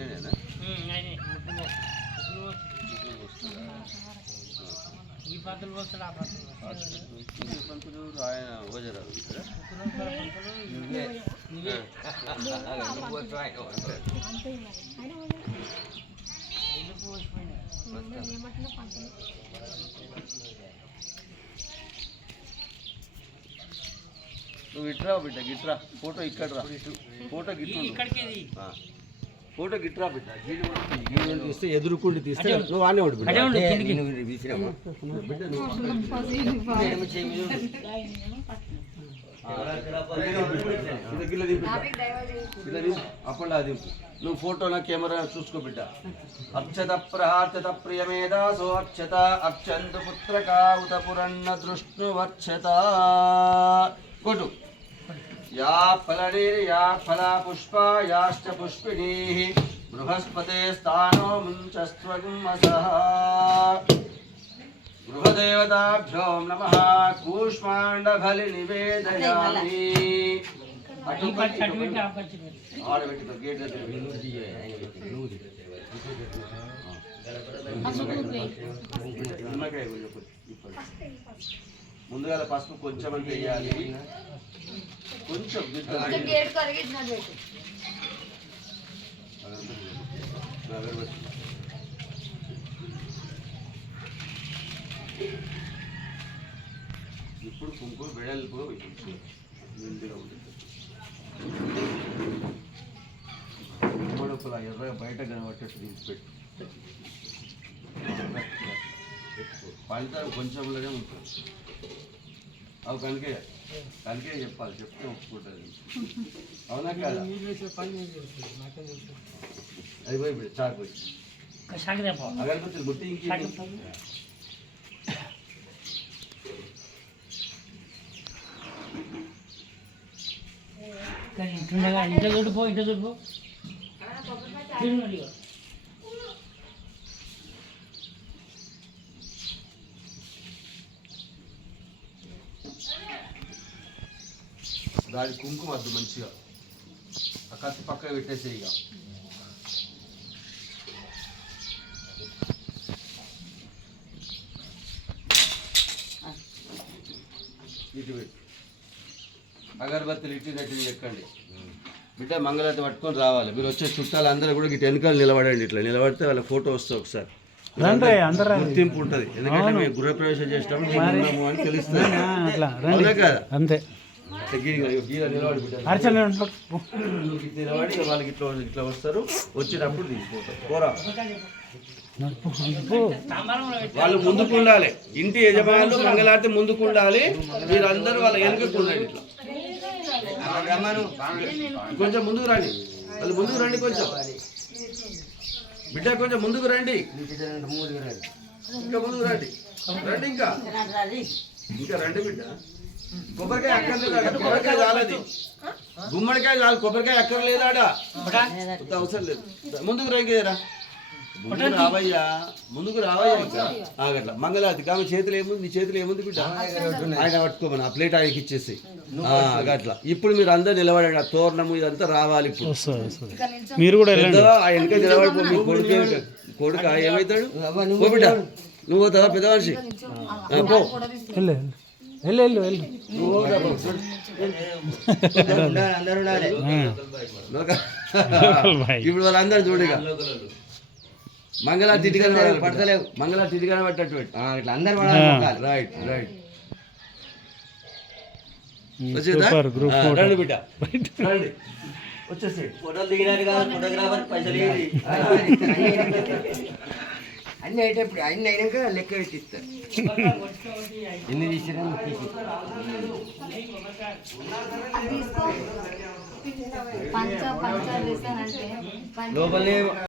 ఆయననేనా ఈ పంతులు వస్తాడు ఆ పంతులు పంతులు ఆయన ఓజరావు నువ్వు ఇట్రా బిడ్డ గిట్రా ఫోటో ఇక్కడ రా ఫోటో గిట్రా ఫోటో గిట్రా బిడ్డ తీస్తే ఎదురుకుండి తీస్తే నువ్వు ఆనే వాడు అప్పలా దింపు నువ్వు ఫోటో నా కెమెరా చూసుకో బిడ్డ అక్షత ప్రార్చత ప్రియమేదాసో అక్షత అక్షంతు పుత్రకావుత పురన్న దృష్ణువక్షత కొట్టు యా ఫలనిర్ యా ఫలా పుష్పా యాశ్చ పుష్పిణీః బృహస్పతే స్థానో ముంచస్త్వగుమ్మసః గృహదేవతాభ్యో నమః కూష్మాండఫలి నివేదయామి ఆడబెట్టి గేట్ ముందుగా పసుపు కొంచెం అంత వేయాలి కొంచెం ఇప్పుడు కుంకుమ వెడల్పు నిండుగా ఉంటుంది గుమ్మడొప్పుల ఎర్రగా బయట కనబట్టేట్టు తీసిపెట్టు ఫలితం కొంచెంలోనే ఉంటుంది అవి కనుకే కనుకే చెప్పాలి చెప్తే ఒప్పుకుంటుంది అవునా కదా అది పోయి ఇప్పుడు చాకు పోయి అగరబత్తులు గుట్టి ఇంకేంటి ఇంట్లో చూడిపో ఇంట్లో చూడిపో దాని కుంకుమ వద్దు మంచిగా ఆ కత్తి పక్కన పెట్టేసే ఇక ఇటు పెట్టి అగరబత్తులు ఇట్టినట్టు ఎక్కండి బిడ్డ మంగళారతి పట్టుకొని రావాలి మీరు వచ్చే చుట్టాలు అందరూ కూడా ఇటు వెనకాల నిలబడండి ఇట్లా నిలబడితే వాళ్ళ ఫోటో వస్తుంది ఒకసారి గుర్తింపు ఉంటుంది ఎందుకంటే మేము గృహప్రవేశం చేసేటప్పుడు అని తెలుస్తుంది కదా అంతే నిలబడి వాళ్ళకి ఇట్లా వస్తారు వచ్చినప్పుడు తీసుకోరా వాళ్ళు ముందుకు ఉండాలి ఇంటి యజమానులు మంగళారతి ముందుకు ఉండాలి మీరందరూ వాళ్ళ వెనుకకు ఉండండి ఇట్లా కొంచెం ముందుకు రండి వాళ్ళు ముందుకు రండి కొంచెం బిడ్డ కొంచెం ముందుకు రండి ఇంకా ముందుకు రండి రండి ఇంకా రండి బిడ్డ కొబ్బరికాయ అక్కర్లేదు కొబ్బరికాయ చాలది గుమ్మడికాయ చాలు కొబ్బరికాయ అక్కర్లేదాడా అవసరం లేదు ముందుకు రంగిరా ముందుకు రావయ్యా ఆగట్లా మంగళారతి కామె చేతులు ఏముంది నీ చేతులు ఏముంది బిడ్డ ఆయన పట్టుకోమని ఆ ప్లేట్ ఆయనకి ఇచ్చేసి అట్లా ఇప్పుడు మీరు అందరు నిలబడండి ఆ తోరణము ఇదంతా రావాలి ఇప్పుడు మీరు కూడా వెనక నిలబడిపో మీ కొడుకు ఏమవుతాడు పో బిడ్డ నువ్వు పోతావా పెద్ద మనిషి పో ఇప్పుడు వాళ్ళందరూ చూడగా మంగళారతి పడతలేవు మంగళారతి ఇటుగానే పట్టట్టు ఇట్లా అందరు రైట్ రైట్ వచ్చేదా రండి బిడ్డ రండి వచ్చేసి ఫోటోలు దిగినారు కదా ఫోటోగ్రాఫర్ పైసలు అన్నీ అయ్యేటప్పుడు అన్నీ అయినాక లెక్క పెట్టిస్తారు ఎన్ని తీసిరా లోపలే